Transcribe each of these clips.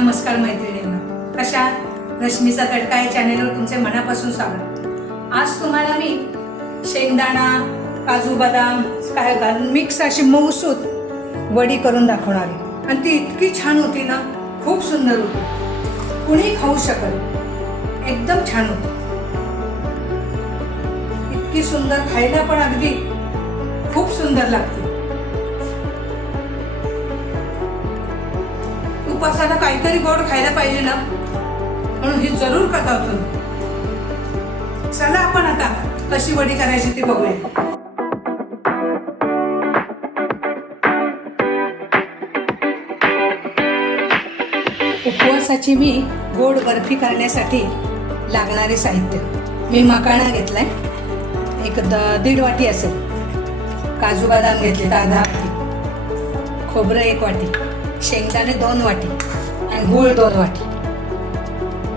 नमस्कार मैत्रिणींना. कशा? रश्मीचा तडका या चॅनेलवर तुमचे मनापासून स्वागत. आज तुम्हाला मी शेंगदाणा काजू बदाम काय घालून मिक्स अशी मऊसूत वडी करून दाखवणार आहे. आणि ती इतकी छान होती ना खूप सुंदर होती. कुणी खाऊ शकल एकदम छान होती. इतकी सुंदर खायला पण अगदी खूप सुंदर लागते. उपासाला काहीतरी गोड खायला पाहिजे ना? म्हणून ही जरूर कथा होतो. चला आपण आता कशी वडी करायची ती बघूया. उपवासाची मी गोड बर्फी करण्यासाठी लागणारे साहित्य. मी मकाणा घेतलाय. एक द दीड वाटी असेल. काजू बदाम घेतले दहा वाटी. खोबरं एक वाटी. शेंगदाणे दोन वाटी आणि गूळ दोन वाटी.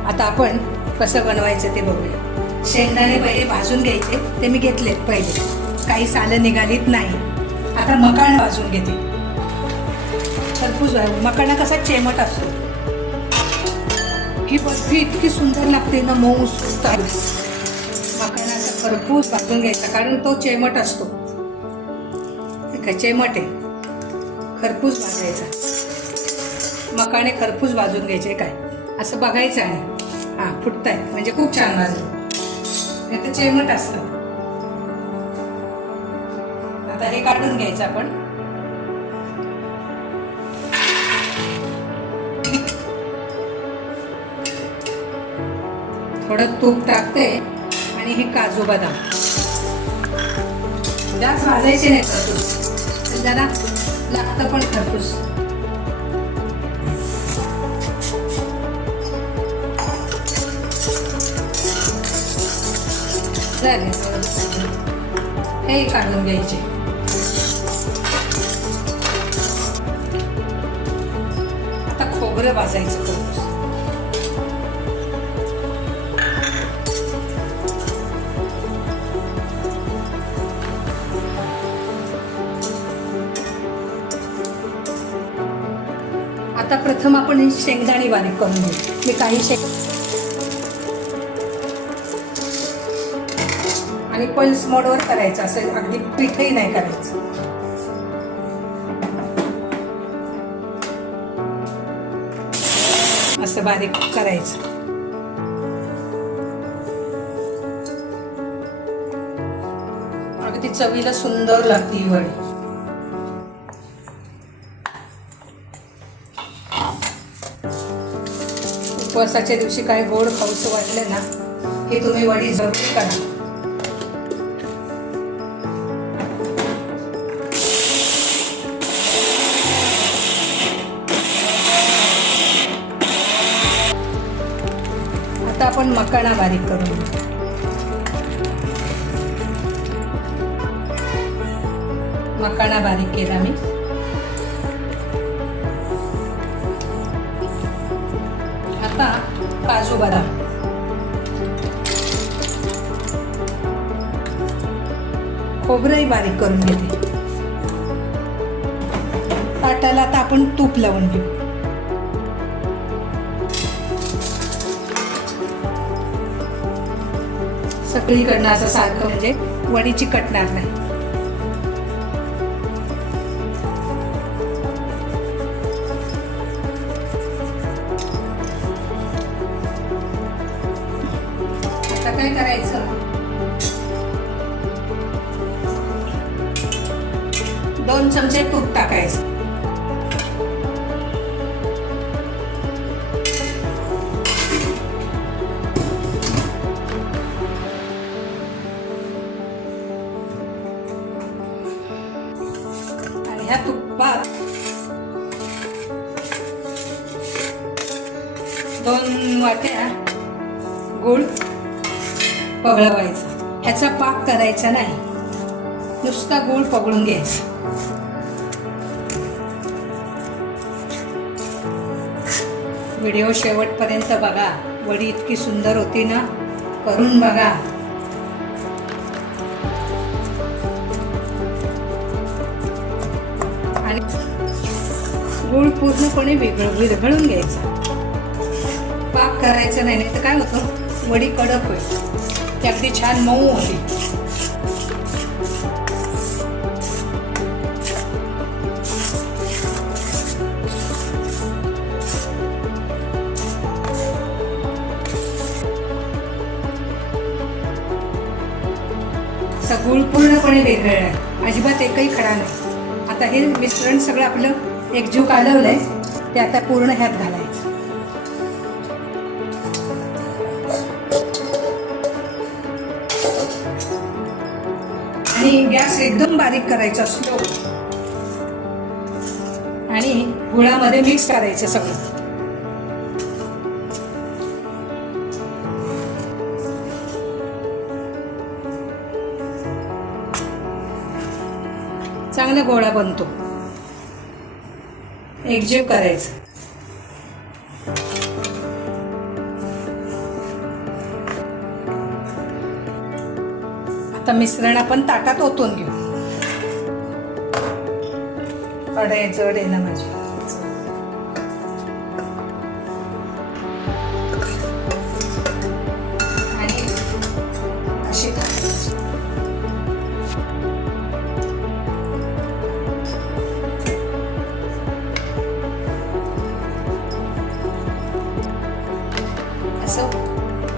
आता आपण कसं बनवायचं ते बघूया. शेंगदाणे पहिले भाजून घ्यायचे ते मी घेतले पहिले. काही सालं निघालीत नाही. आता मकाण भाजून घेते. खरपूस मकाणा कसा चेमट असतो. ही बर्फी इतकी सुंदर लागते ना मऊ सुस्त मकाणा असा खरपूस भाजून घ्यायचा कारण तो चेमट असतो. चेमट आहे. खरपूस भाजायचा. मकाने खरपूस भाजून घ्यायचे काय? असं बघायचं आहे. हां आहे म्हणजे खूप छान भाजलं नाही तर चेमट असतं. आता हे काढून घ्यायचं आपण. थोडं तूप टाकते आणि हे काजू बदाम. जास्त भाजायचे नाही खरपूस जरा लागतं पण खरपूस. झाले. हे काढून घ्यायचे. आता खोबरं भाजायचं आता प्रथम आपण शेंगदाणे बारीक करून घेऊ. मी काही शेंग आणि पल्स मोडवर करायचं. असं अगदी पिठही नाही करायचं. असं बारीक करायचं. अगदी चवीला सुंदर लागते ही वडी. उपवासाच्या दिवशी काय गोड खाऊस वाटलं ना हे तुम्ही वडी जरूर करा. आपण मकाणा बारीक करू. मकाणा बारीक केला मी. आता काजू बदाम. खोबरंही बारीक करून घेते. ताटाला आता आपण तूप लावून घेऊ. सगळीकडनं असं सारखं म्हणजे वडी चिकटणार नाही. आता काय करायचं? दोन चमचे तूप टाकायचं. दोन वाट्या गुळ पगळवायचा. ह्याचा पाक करायचा नाही. नुसता गुळ पगळून घ्यायचा. व्हिडिओ शेवटपर्यंत बघा. वडी इतकी सुंदर होती ना? करून बघा. आणि गूळ पूर्णपणे विघळ विरघळून घ्यायचा. पाक करायचं नाही नाही तर काय होतं? वडी कडक होईल. ती अगदी छान मऊ होती गुळ पूर्णपणे वेगळं आहे. अजिबात एकही खडा नाही. आता हे मिश्रण सगळं आपलं एकजीव आहे ते आता पूर्ण ह्यात घालायचं. आणि गॅस एकदम बारीक करायचा स्लो आणि गुळामध्ये मिक्स करायचं सगळं. चांगला गोळा बनतो. एकजीव करायचं. आता मिश्रण आपण ताटात ओतून घेऊ. अडे जड आहे ना माझी. आणि अशी असं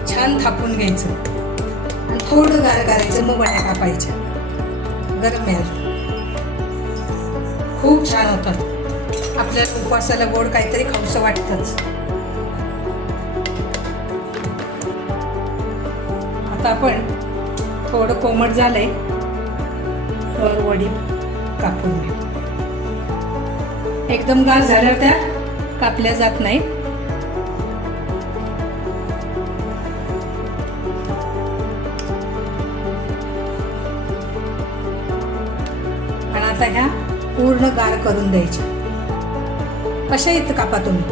छान थापून घ्यायचं. थोडं गार करायचं मग वड्या कापायच्या गरम यायला खूप छान होतात आपल्याला उपवासाला गोड काहीतरी खाऊसं वाटतंच. आता आपण थोडं कोमट झालंय. तर वडी कापून घेऊ. एकदम गार झाल्यावर त्या कापल्या जात नाहीत. पूर्ण गार करून द्यायची. कशा येत कापा तुम्ही?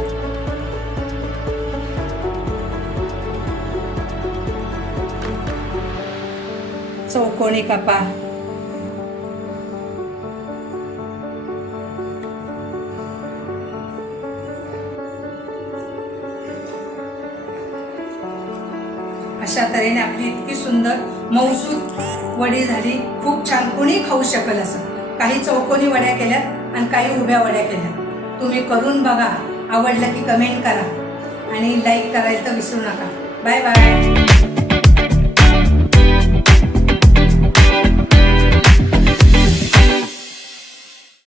चौकोनी कापा. अशा तऱ्हेने आपली इतकी सुंदर मौसूद वडी झाली. खूप छान. कोणी खाऊ शकल असं. काही चौकोनी वड्या केल्या आणि काही उभ्या वड्या केल्यात तुम्ही करून बघा. आवडलं की कमेंट करा. आणि लाईक करायला तर विसरू नका. Bye bye